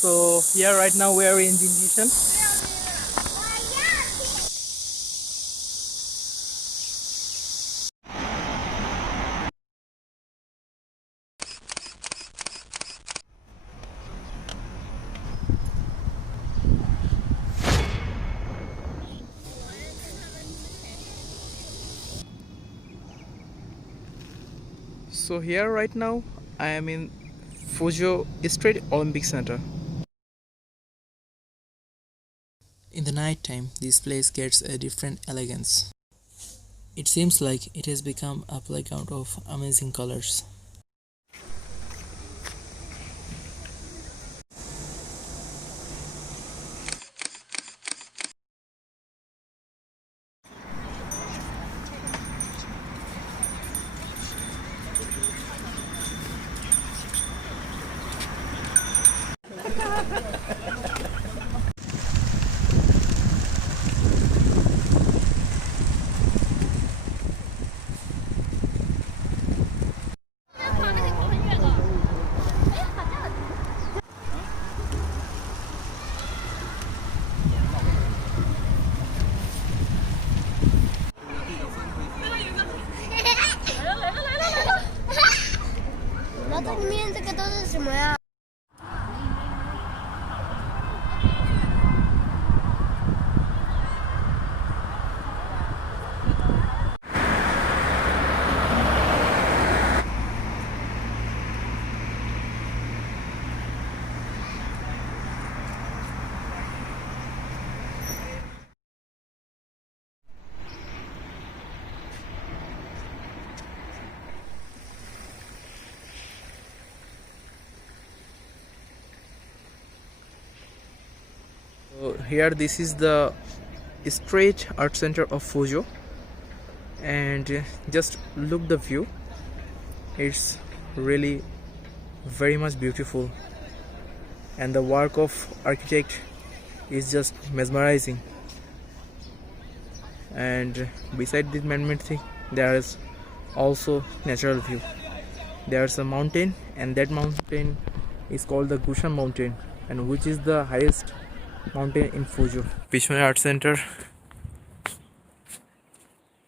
So here right now we are in Jinjishan. So here right now I am in Fuzhou Street Olympic Center. In the night time, this place gets a different elegance. It seems like it has become a playground of amazing colors. So here this is the Street Art Center of Fuzhou, and just look the view. It's really very much beautiful, and the work of architect is just mesmerizing. And beside this man-made thing there is also natural view. There's a mountain, and that mountain is called the Gushan Mountain, and which is the highest mountain in Fuzhou. Pichone Art Center,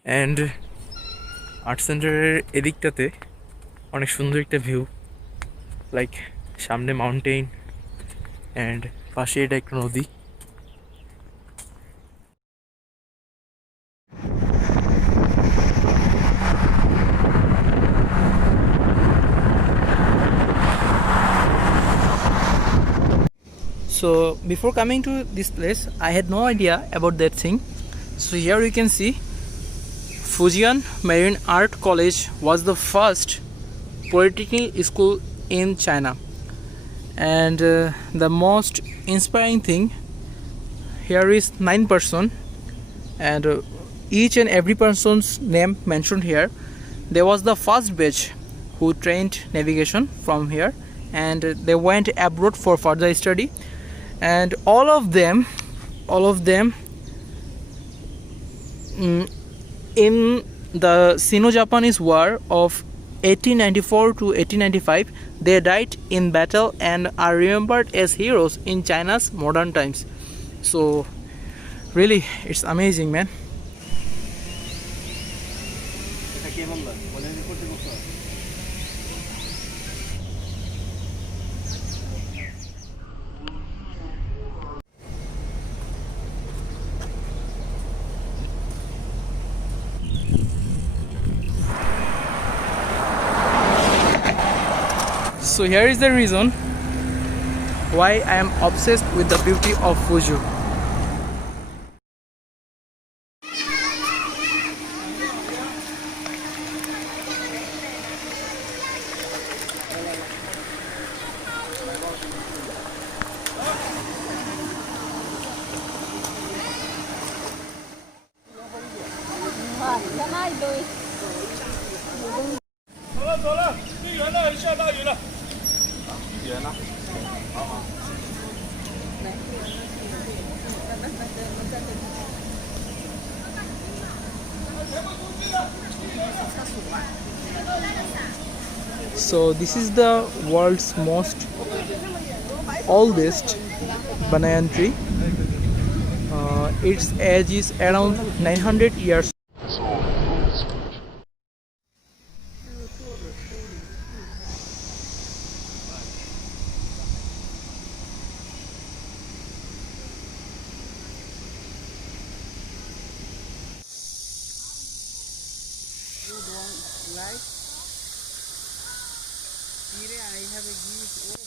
and art সেন্টারের এদিকটাতে অনেক সুন্দর একটা view, like সামনে mountain and পাশে এটা একটা নদী. So before coming to this place, I had no idea about that thing. So here you can see Fujian Marine Art College was the first polytechnic school in China. And the most inspiring thing here is 9 person, and each and every person's name mentioned here. There was the first batch who trained navigation from here, and they went abroad for further study. And all of them in the Sino-Japanese War of 1894 to 1895, they died in battle and are remembered as heroes in China's modern times. So really, it's amazing, man. So here is the reason why I am obsessed with the beauty of Fuji. So this is the world's most oldest banyan tree. Its age is around 900 years. Like, I have a gift.